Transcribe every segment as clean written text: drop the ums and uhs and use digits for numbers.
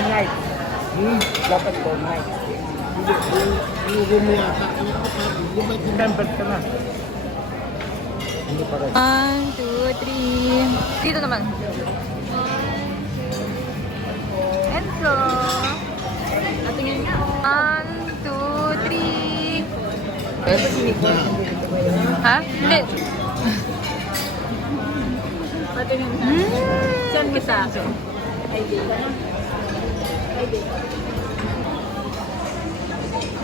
4 nights. Dapat 4 nights. Hindi mo yata. December ka na. Hindi pa rin. 1, 2, 3. Dito naman. 1, 2. Enzo. Natingin nga. 1, 2, 3. Ha? Hindi. Patingin na. Saan kita?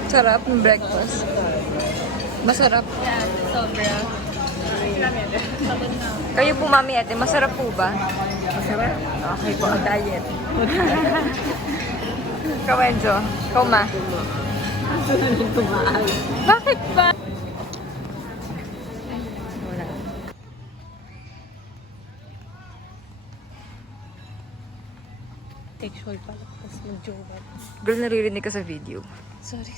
Sarap ng breakfast. Masarap. Yan, sobra. Kayo po, Mami Ate, masarap po ba? Masarap. Okay po ang diet. Ikaw, Enzo. Ikaw, Ma. Bakit ba? Sexual pala. Tapos mag-jowa. Girl, naririnig ka sa video. Sorry.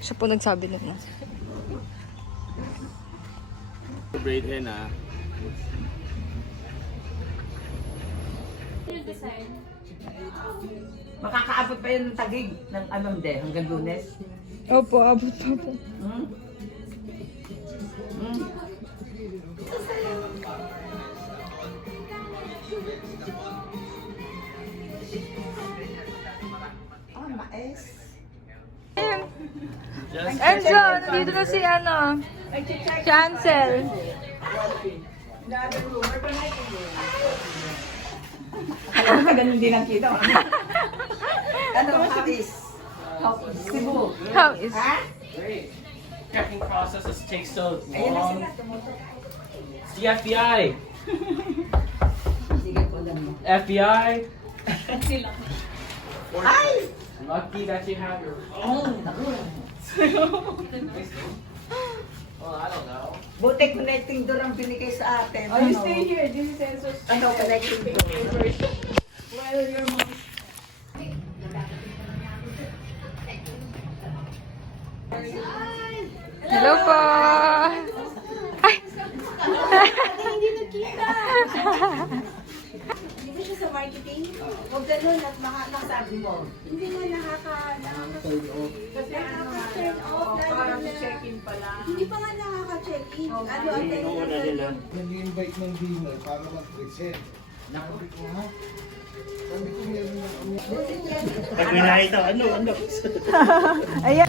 Siya po nagsabi na. Braid in ah. Makakaabot pa yun ng tagig ng anong de hanggang Lunes. Opo, abot pa po. Just Enzo, nandito na si ano, si Ansel. Alam ka ganun din ang kita. Ano, how is? Cebu. How is? Ha? great. Checking processes take so Ayan na long. sila, tumutok. It's the FBI. Sige po lang mo. FBI. Ay! Lucky that you have your Oh, phone. naku. Well, I don't know. Buti connecting door ang binigay sa atin. Oh, you stay here. This is Enzo's. Ano, connecting door? While your mom. Hello po! Ay! Hindi nagkita. Hindi siya sa marketing. Huwag ganun at nakasabi mo. Hindi nga nakaka-turn off. Parang check-in pa lang. Hindi pa nga nakaka-check-in. Ano ang nila? Nag-invite ng dinner para mag-present. Naku ko ha? Sabi ko meron na kami. Pag may nakita, ano? Ayan.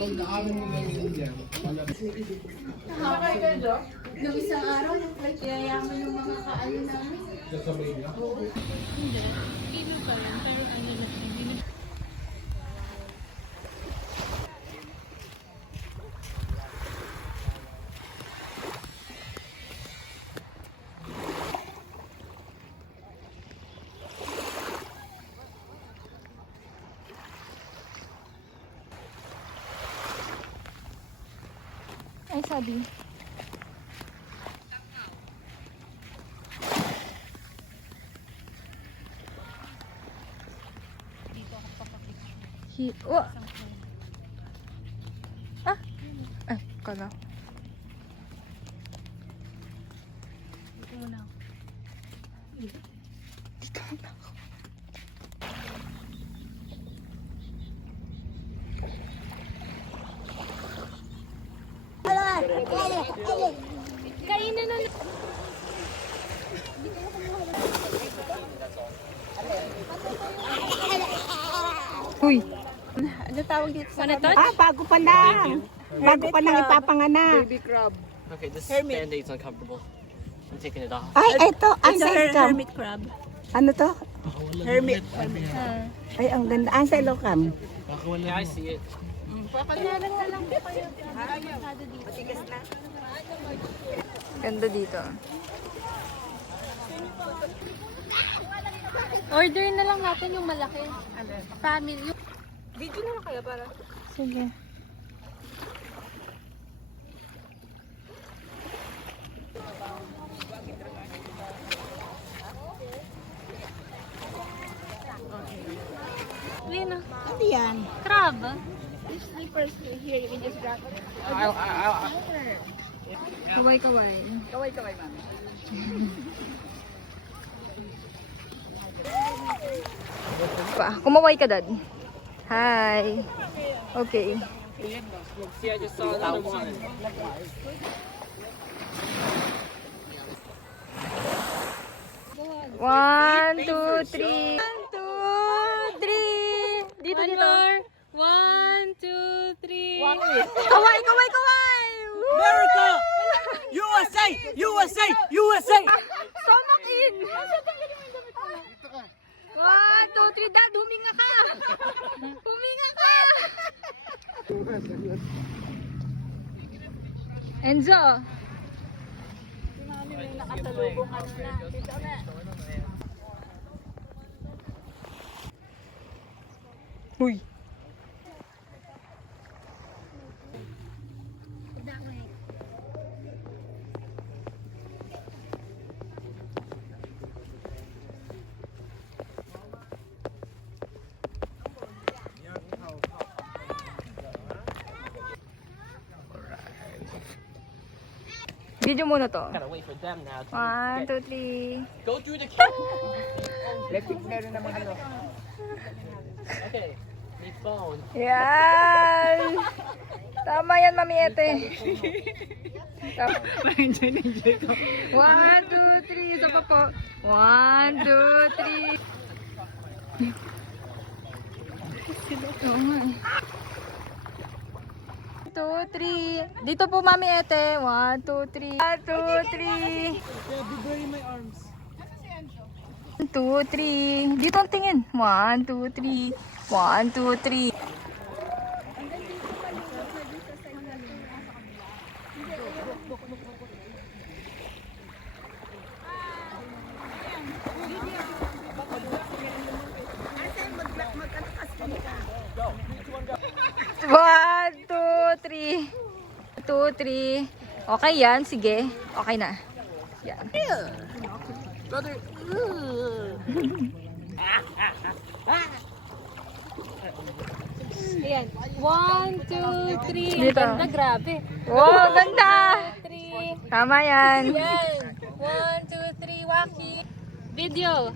Kung naamin mo lang yun dyan, wala. Nakakay ka, Jo? Nung isang araw, yayaman yung mga kaano namin. Kasabay niya. Ay, sabi. Wa. Ah. Ay, kala. Dito muna ako. Dito muna ako. Kainin na. Uy. Ano tawag dito sa Ano to? Ah, bago pa lang. Bago pa lang ipapanganak. baby crab? Okay, this Hermit. band-aid's uncomfortable. I'm taking it off. Ay, eto. It's a Ansel cam. hermit crab. Ano to? Hermit. Ay, ang ganda. Ansel cam. Yeah, I see it. Ganda dito. Order na lang natin yung malaki. Family. Video na lang kaya para. Sige. Lina, Hindi yan. crab. This slippers here, you can just grab it. Kaway-kaway. Kaway-kaway, mami. pa. Kumaway ka, Dad. Hi. Okay. See, I just saw another one. One, two, three. 1, 2, 3. Dito, dito. One, two, three. Kaway, kaway, kaway! America! USA! USA! USA! Stomach in! 1, 2, 3. Dad, huminga ka! Huminga ka! Enzo! Uy! Video muna to. Gotta wait for them now. 1, 2, 3. Go through the Okay. Need phone. Yan! Tama yan, Mami Ete. 1, 2, 3. Isa pa po. 1, 2, 3. Oo nga eh. 2, 3. Dito po, Mami Ete. 1, 2, 3. 1, 2, 3. 1, 2, 3. Dito ang tingin. 1, 2, 3. 1, 2, 3. One, two, three. 2, 3. Okay yan. Sige. Okay na. Yan. Brother. Ayan. 1, 2, 3. Dito. Ganda, grabe. Wow, ganda! 3. Tama yan. Yan. 1, 2, 3. Waki. Video.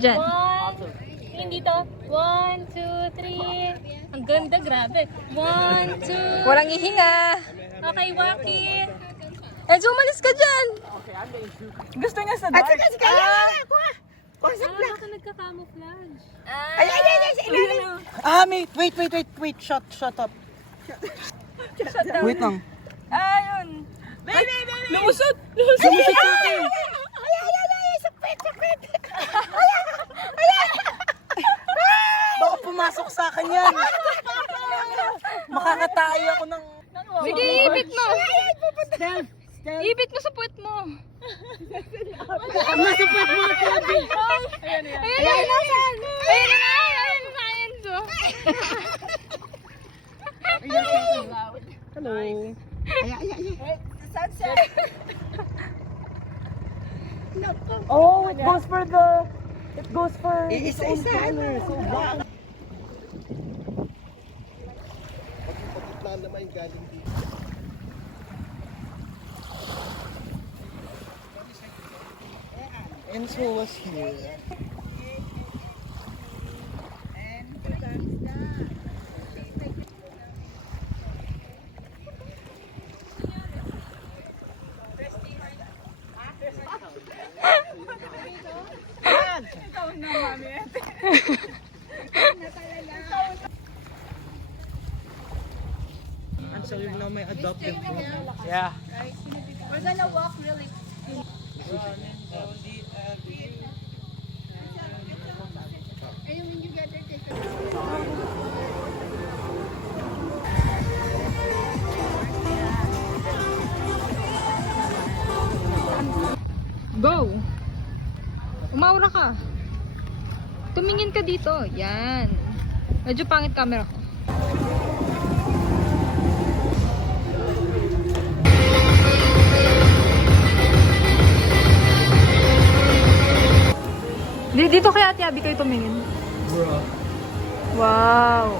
Diyan. 1. Tingin dito. 1, 2, 3. Ang ganda, grabe. 1, 2. Walang ihinga. Okay, Waki. Enzo, umalis ka dyan. Gusto niya sa dark. Baka nagka-camouflage. Wait. Shut up. Wait lang. Ayun. Lumusot! Sumusot sa akin. Baka pumasok sa akin yan. Makakatayo ako ng... Sige, ibit mo. Ibit mo sa puwet mo. Nasa puwet mo, Toby. Ayun na, nasan? Ayun na, Enzo. Hello. Oh, it goes for the... It goes for... Isa-isa. Pagpapatlan naman galing dito. Enzo was here. And so you're now my adopted bro. Yeah. We're gonna walk really. Go! Umaura ka. Tumingin ka dito. Yan. Medyo pangit camera ko. Dito kay Ate Abby kayo tumingin. Wow.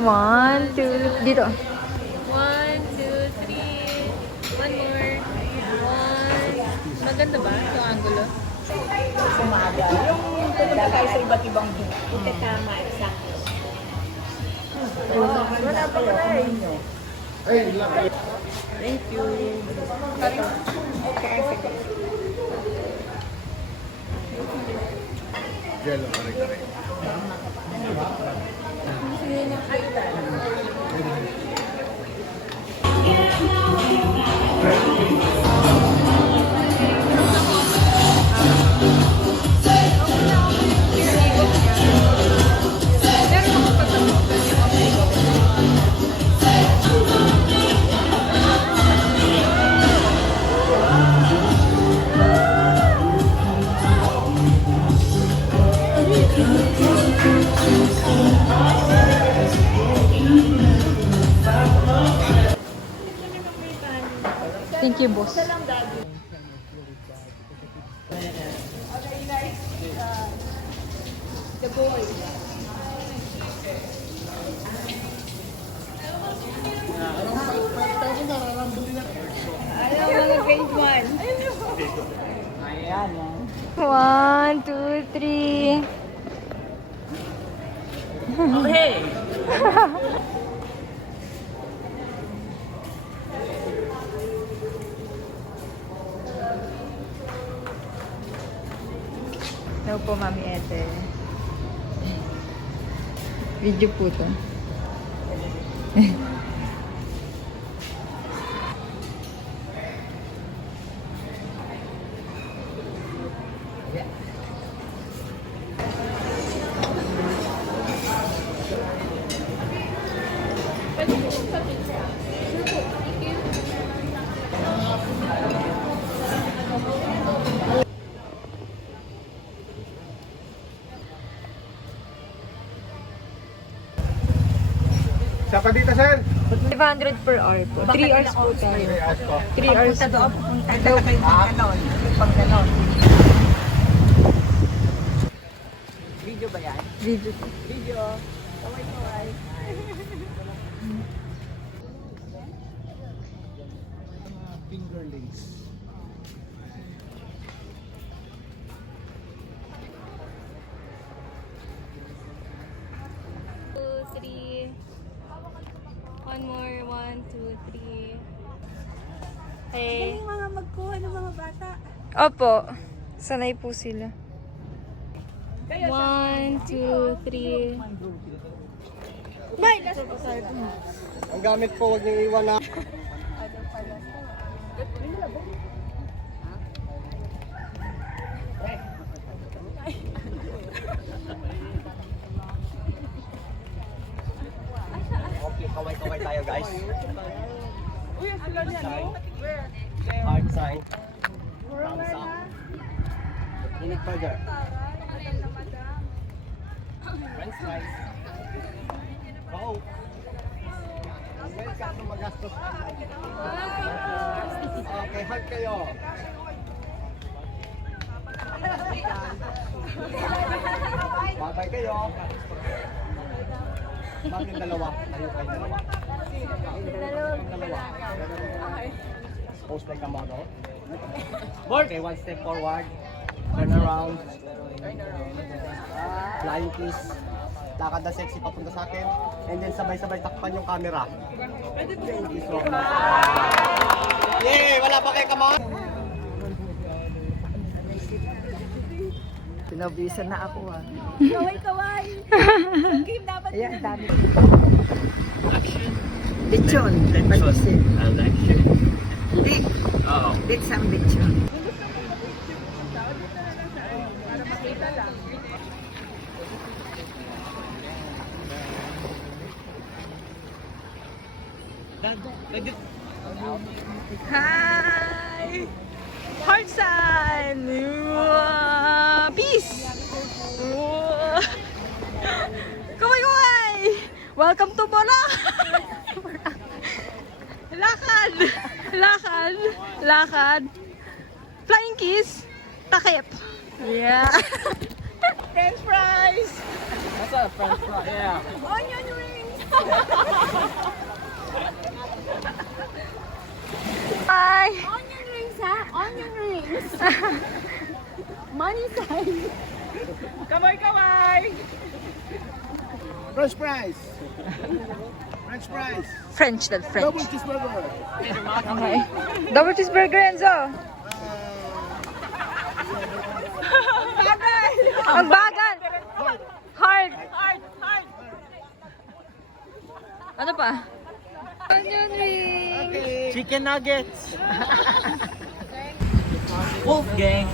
Okay, 1, 2, dito. 1, 2, 3. One more. 1. Maganda ba itong angulo? Sumaga. Yung pumunta tayo sa iba't ibang beach. Tama, exactly. Wala pa wala eh. Ay, lang. Thank you. Okay, sige. Gelo, kare-kare. Thank you, boss. Ayaw, mga grade 1. Ayan, 1, 2, 3. Okay. Hello po, Mami Ete. Video po to. Sa dito, sir. 500 per hour po. 3 hours po tayo. 3 hours Punta po. doon, pupunta na kayo pang ganon. Pang ganon. Video ba yan? Video po. Video. Kaway-kaway. Fingerlings. Two, three. One more. 1, 2, 3. Okay. Yung mga magkuha ng mga bata. Opo. Sanay po sila. 1, 2, 3. Ang gamit po, huwag niyong iwan na. Okay, kaway-kaway tayo guys. Heart sign. Thumbs up. Init pa dyan. French fries. Go! Welcome to Magastos. Okay, heart kayo. Babay kayo. Bakit dalawa? Tayo kayo dalawa. Dalawa. Pose like a model. Okay, one step forward. Turn around. Flying kiss. Lakad na sexy papunta sa akin. And then sabay-sabay takpan yung camera. Thank you so much. Yay! Wala pa kayo kamon? Pinabisan na ako ah. Kaway-kaway. Game dapat. Ayan, dami. Lechon. Pag-isip. Dik. Dik sang lechon. Hi! Heart sign! Peace! Kaway-kaway! Welcome to Bola! Lakad! Lakad! Lakad! Flying kiss! Takip! Yeah! French fries! What's up, French fry? Yeah. Onion rings. Hi! Onion rings, ha? Onion rings. Money sign. French fries. French fries. French, that Double French. cheeseburger. Okay. Double cheeseburger, Enzo. Ang bagal. Hard. Ano pa? Onion ring. Chicken nuggets. Wolfgang.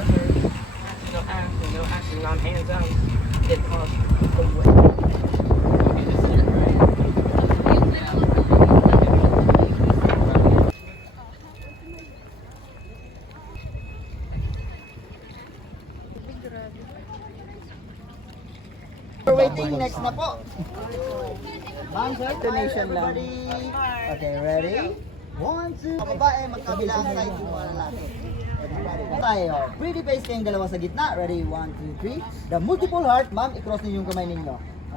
We're waiting, next na po. Ma'am, sir, donation lang. Okay, ready? 1, 2, babae, magkabila ang side yung mga lalaki. Tayo, pretty face kayong dalawa sa gitna. Ready? 1, 2, 3. The multiple heart, ma'am, i-cross ninyo yung kamay ninyo.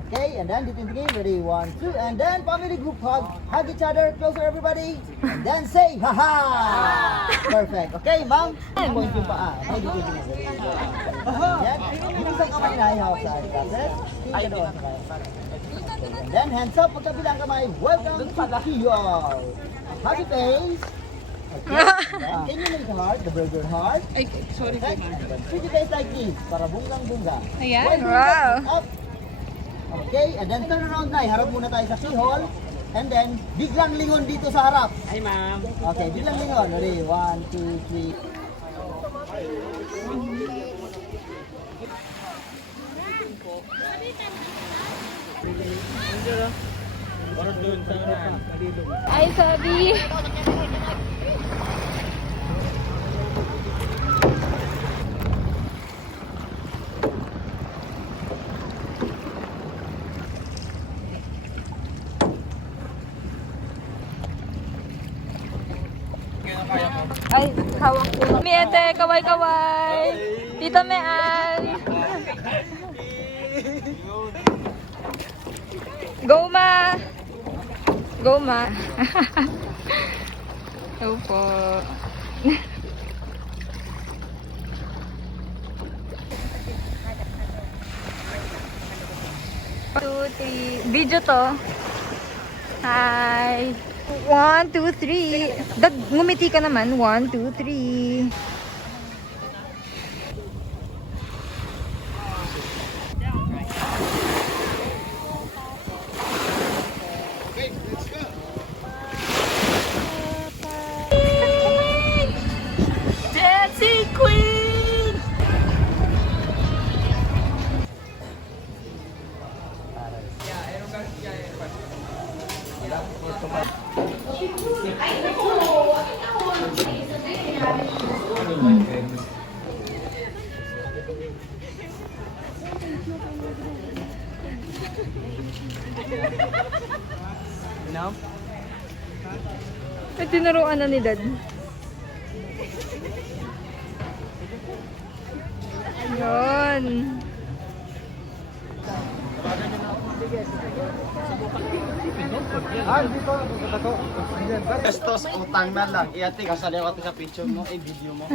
Okay, and then dito yung game. Ready? 1, 2, and then family group hug. Hug each other, closer everybody. And then say, haha! Perfect. Okay, ma'am? Point yung paa. Ay, dito yung yan. Yung isang kamay na ihawak sa ating process. Ay, doon. And then hands up, pagkabilang kamay. Welcome to Kiyol. Happy face. Okay. Can you make the heart, the burger heart? Ay, sorry. Pretty face like this, para bunggang-bungga. Ayan. Wow. Up. Okay, and then turn around na. Harap muna tayo sa keyhole. And then, biglang lingon dito sa harap. Ay, ma'am. Okay, biglang lingon. Ready? 1, 2, 3. Ay, sabi. Ay, hawak ko. Miete, kaway-kaway. Tita Mean. Go, Ma. Go, Ma. Go po. Two, three. Video to. Hi. 1, 2, 3. Ngumiti ka naman. 1, 2, 3. Dancing Queen! No? Ay, tinuruan na ni Dad. Ayun. Gastos, utang na lang. Iyati, kasali ako sa picture mo, video mo.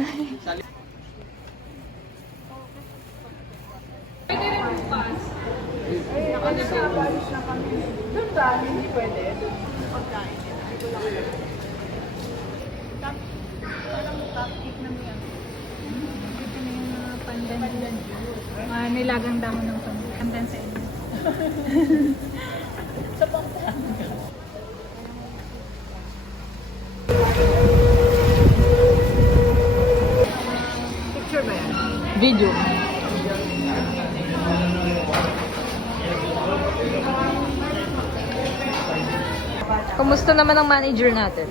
Nilagang damo ng pandan sa inyo. Video. Kumusta naman ang manager natin?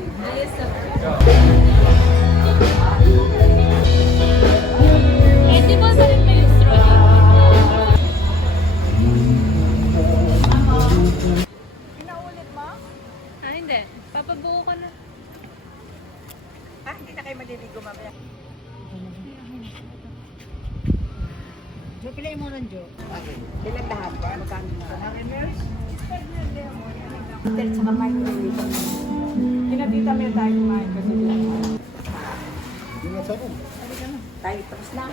Eh, di ba sa rin may straw? Pinaulit mo? Ah, hindi. Papabuo ka na. Ah, hindi na kayo maliligo mamaya. Jo, piliin mo ng Jo. Ilan lahat? Magkano? Tsaka microwave. Kinatita mo tayo kumain kasi Ingat sa room. tayo tapos na.